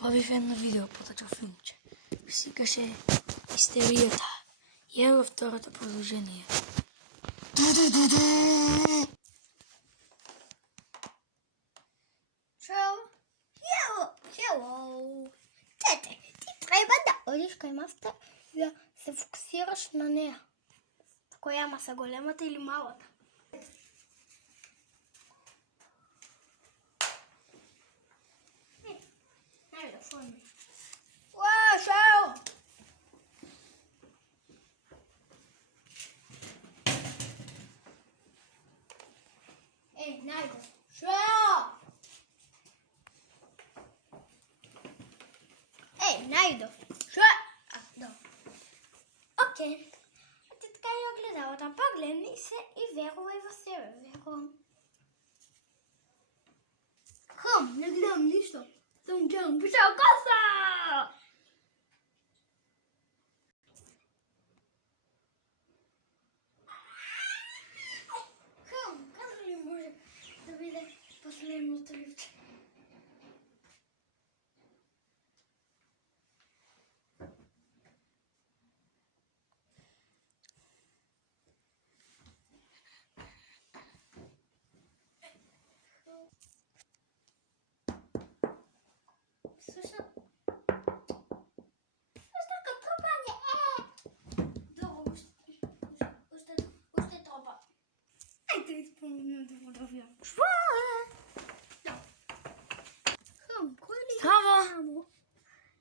направих едно видео по това филмче. Викаше Истерията. И е във второто продължение. Hello. Тете, ти трябва да одиш към масата и да се фокусираш на нея. Коя маса, големата или малата? Найде, форми. Шел! Найде. Шел! Найде. Да. Окей. А ти така и огледалата. Погледни се и вярвай в себе. Вярвам. Не гледам нищо. Съм джам. Пишал коса! Как ли може да биде последното лифче? Слушай, така тропане Долу, още тропа. Айде изпълнена да водовя. Кой ли? Слава!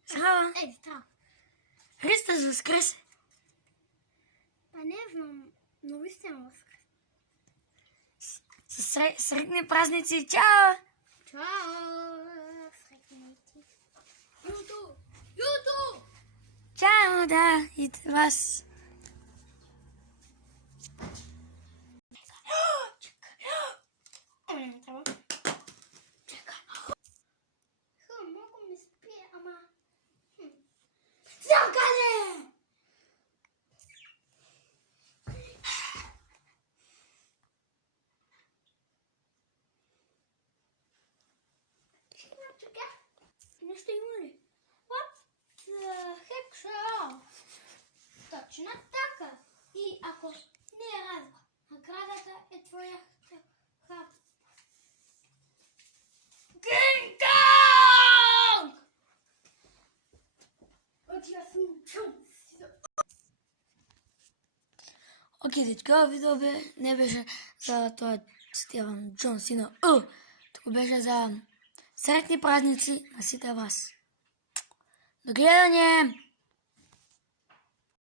Става. Христос възкресе! Не знам, но истина възкресе. Средни празници! Чао! Чао! Средници. Юту! Чао, да, и вас! Много ми спи, ама... Закане! Нещо има ли? What the heck, шо? Точно така. И ако не е разва, наградата е твоя хата. Кинг Конг! Окей, дечка, видео не беше за това цитирам Джон Сина. Тук беше за средни празници на сите вас. До гледане!